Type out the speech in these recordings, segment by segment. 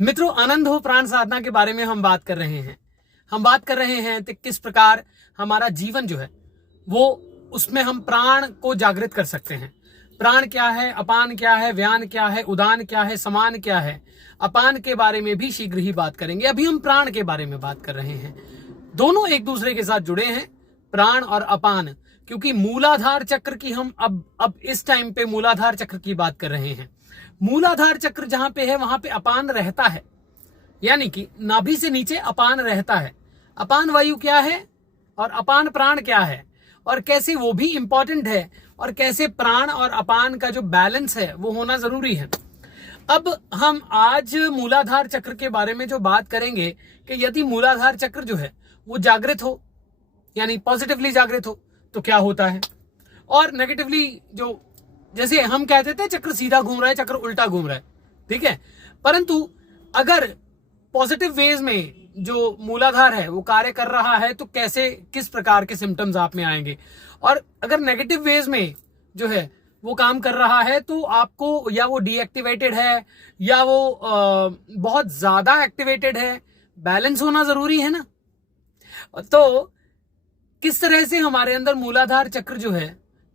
मित्रों, आनंद हो प्राण साधना के बारे में हम बात कर रहे हैं। कि किस प्रकार हमारा जीवन जो है वो उसमें हम प्राण को जागृत कर सकते हैं। प्राण क्या है, अपान क्या है, व्यान क्या है, उदान क्या है, समान क्या है। अपान के बारे में भी शीघ्र ही बात करेंगे। अभी हम प्राण के बारे में बात कर रहे हैं। दोनों एक दूसरे के साथ जुड़े हैं, प्राण और अपान, क्योंकि मूलाधार चक्र की हम अब इस टाइम पे मूलाधार चक्र की बात कर रहे हैं। मूलाधार चक्र जहां पे है वहां पे अपान रहता है, यानी कि नाभि से नीचे अपान रहता है। अपान वायु क्या है और अपान प्राण क्या है और कैसे वो भी इंपॉर्टेंट है, और कैसे प्राण और अपान का जो बैलेंस है वो होना जरूरी है। अब हम आज मूलाधार चक्र के बारे में जो बात करेंगे कि यदि मूलाधार चक्र जो है वो जागृत हो, यानी पॉजिटिवली जागृत हो, तो क्या होता है, और नेगेटिवली जो, जैसे हम कहते थे चक्र सीधा घूम रहा है, चक्र उल्टा घूम रहा है, ठीक है। परंतु अगर पॉजिटिव वेज में जो मूलाधार है वो कार्य कर रहा है तो कैसे, किस प्रकार के सिम्टम्स आप में आएंगे, और अगर नेगेटिव वेज में जो है वो काम कर रहा है तो आपको या वो डीएक्टिवेटेड है या वो बहुत ज्यादा एक्टिवेटेड है। बैलेंस होना जरूरी है ना। तो किस तरह से हमारे अंदर मूलाधार चक्र जो है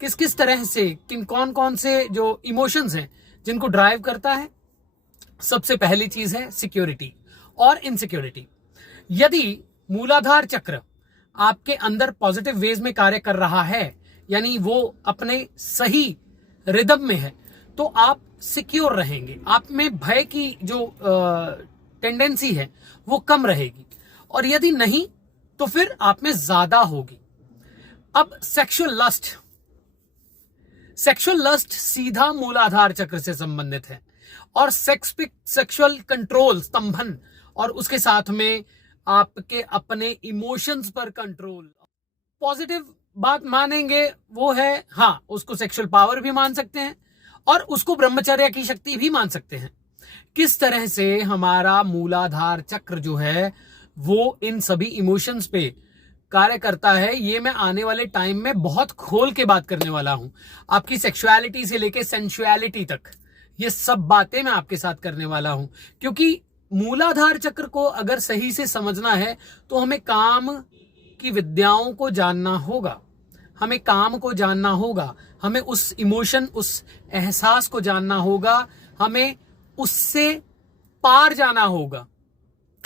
किस किस तरह से, कौन कौन से जो इमोशंस हैं जिनको ड्राइव करता है। सबसे पहली चीज है सिक्योरिटी और इनसिक्योरिटी। यदि मूलाधार चक्र आपके अंदर पॉजिटिव वेज में कार्य कर रहा है, यानी वो अपने सही रिदम में है, तो आप सिक्योर रहेंगे। आप में भय की जो टेंडेंसी है वो कम रहेगी, और यदि नहीं तो फिर आप में ज्यादा होगी। अब सेक्सुअल लस्ट सीधा मूलाधार चक्र से संबंधित है, और सेक्सुअल कंट्रोल, स्तंभन, और उसके साथ में आपके अपने इमोशंस पर कंट्रोल। पॉजिटिव बात मानेंगे वो है, हाँ, उसको सेक्सुअल पावर भी मान सकते हैं और उसको ब्रह्मचर्य की शक्ति भी मान सकते हैं। किस तरह से हमारा मूलाधार चक्र जो है वो इन सभी इमोशंस पे कार्य करता है, ये मैं आने वाले टाइम में बहुत खोल के बात करने वाला हूं। आपकी सेक्सुअलिटी से लेके सेंसुअलिटी तक ये सब बातें मैं आपके साथ करने वाला हूं, क्योंकि मूलाधार चक्र को अगर सही से समझना है तो हमें काम की विद्याओं को जानना होगा, हमें काम को जानना होगा, हमें उस इमोशन, उस एहसास को जानना होगा, हमें उससे पार जाना होगा।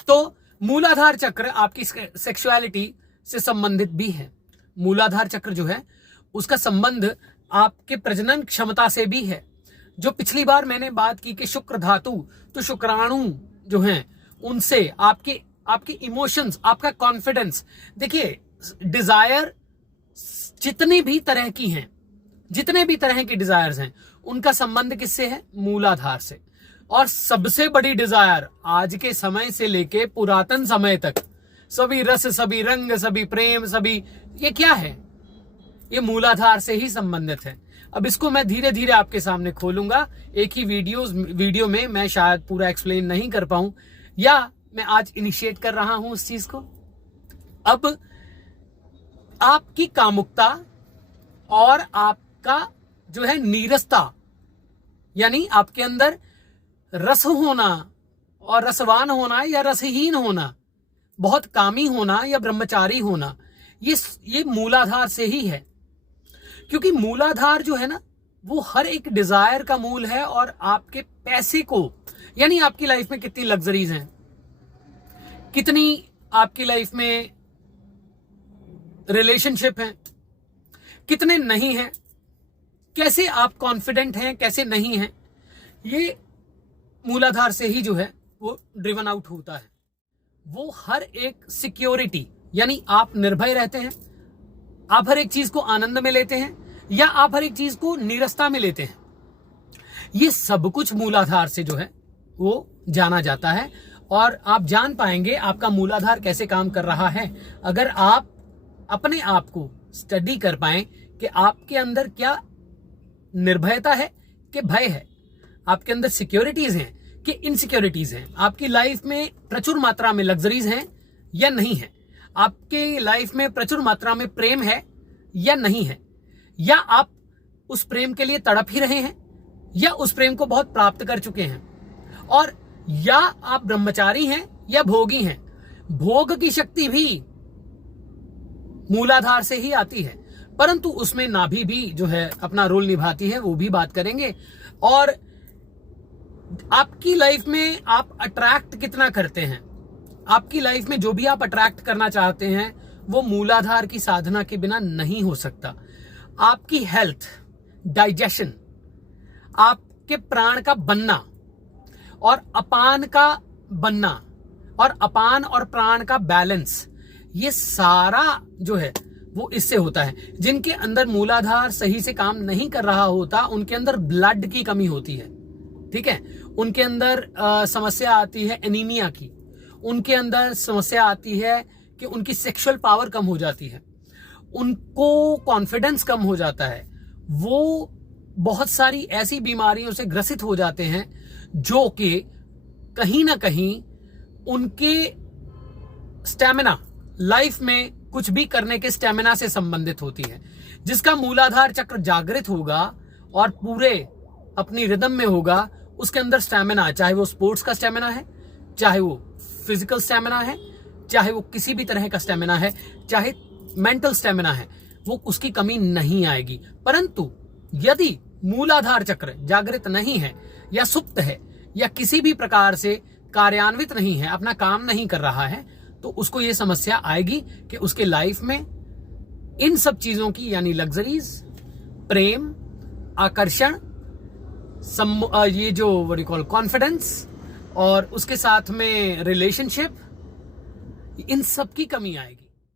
तो मूलाधार चक्र आपकी सेक्सुअलिटी से संबंधित भी है। मूलाधार चक्र जो है उसका संबंध आपके प्रजनन क्षमता से भी है। जो पिछली बार मैंने बात की कि शुक्र धातु, तो शुक्राणु जो हैं उनसे आपके इमोशंस, आपका कॉन्फिडेंस, देखिए डिजायर जितनी भी तरह की हैं, जितने भी तरह की डिजायर्स हैं, उनका संबंध किससे है? मूलाधार से। और सबसे बड़ी डिजायर आज के समय से लेके पुरातन समय तक, सभी रस, सभी रंग, सभी प्रेम, सभी, ये क्या है? ये मूलाधार से ही संबंधित है। अब इसको मैं धीरे धीरे आपके सामने खोलूंगा। एक ही वीडियो में मैं शायद पूरा एक्सप्लेन नहीं कर पाऊं, या मैं आज इनिशिएट कर रहा हूं उस चीज को। अब आपकी कामुकता और आपका जो है नीरसता, यानी आपके अंदर रस होना और रसवान होना या रसहीन होना, बहुत कामी होना या ब्रह्मचारी होना, ये मूलाधार से ही है। क्योंकि मूलाधार जो है ना वो हर एक डिजायर का मूल है। और आपके पैसे को, यानी आपकी लाइफ में कितनी लग्जरीज हैं, कितनी आपकी लाइफ में रिलेशनशिप हैं, कितने नहीं हैं, कैसे आप कॉन्फिडेंट हैं, कैसे नहीं हैं, ये मूलाधार से ही जो है वो ड्रिवन आउट होता है। वो हर एक सिक्योरिटी, यानी आप निर्भय रहते हैं, आप हर एक चीज को आनंद में लेते हैं, या आप हर एक चीज को नीरसता में लेते हैं, ये सब कुछ मूलाधार से जो है वो जाना जाता है। और आप जान पाएंगे आपका मूलाधार कैसे काम कर रहा है अगर आप अपने आप को स्टडी कर पाए कि आपके अंदर क्या निर्भयता है कि भय है, आपके अंदर सिक्योरिटीज हैं कि इनसिक्योरिटीज हैं, आपकी लाइफ में प्रचुर मात्रा में लग्जरीज हैं या नहीं है, आपके लाइफ में प्रचुर मात्रा में प्रेम है या नहीं है, या आप उस प्रेम के लिए तड़प ही रहे हैं या उस प्रेम को बहुत प्राप्त कर चुके हैं। और या आप ब्रह्मचारी हैं या भोगी हैं। भोग की शक्ति भी मूलाधार से ही आती है, परंतु उसमें नाभि भी जो है अपना रोल निभाती है, वो भी बात करेंगे। और आपकी लाइफ में आप अट्रैक्ट कितना करते हैं, आपकी लाइफ में जो भी आप अट्रैक्ट करना चाहते हैं वो मूलाधार की साधना के बिना नहीं हो सकता। आपकी हेल्थ, डाइजेशन, आपके प्राण का बनना और अपान का बनना और अपान और प्राण का बैलेंस, ये सारा जो है वो इससे होता है। जिनके अंदर मूलाधार सही से काम नहीं कर रहा होता, उनके अंदर ब्लड की कमी होती है, ठीक है। उनके अंदर समस्या आती है एनीमिया की, उनके अंदर समस्या आती है कि उनकी सेक्सुअल पावर कम हो जाती है, उनको कॉन्फिडेंस कम हो जाता है, वो बहुत सारी ऐसी बीमारियों से ग्रसित हो जाते हैं जो कि कहीं ना कहीं उनके स्टैमिना, लाइफ में कुछ भी करने के स्टैमिना से संबंधित होती है। जिसका मूलाधार चक्र जागृत होगा और पूरे अपनी रिदम में होगा, उसके अंदर स्टैमिना, चाहे वो स्पोर्ट्स का स्टैमिना है, चाहे वो फिजिकल स्टैमिना है, चाहे वो किसी भी तरह का स्टैमिना है, चाहे मेंटल स्टैमिना है, वो उसकी कमी नहीं आएगी। परंतु यदि मूलाधार चक्र जागृत नहीं है या सुप्त है या किसी भी प्रकार से कार्यान्वित नहीं है, अपना काम नहीं कर रहा है, तो उसको ये समस्या आएगी कि उसके लाइफ में इन सब चीजों की, यानी लग्जरीज, प्रेम, आकर्षण, ये जो व्हाट यू कॉल कॉन्फिडेंस, और उसके साथ में रिलेशनशिप, इन सब की कमी आएगी।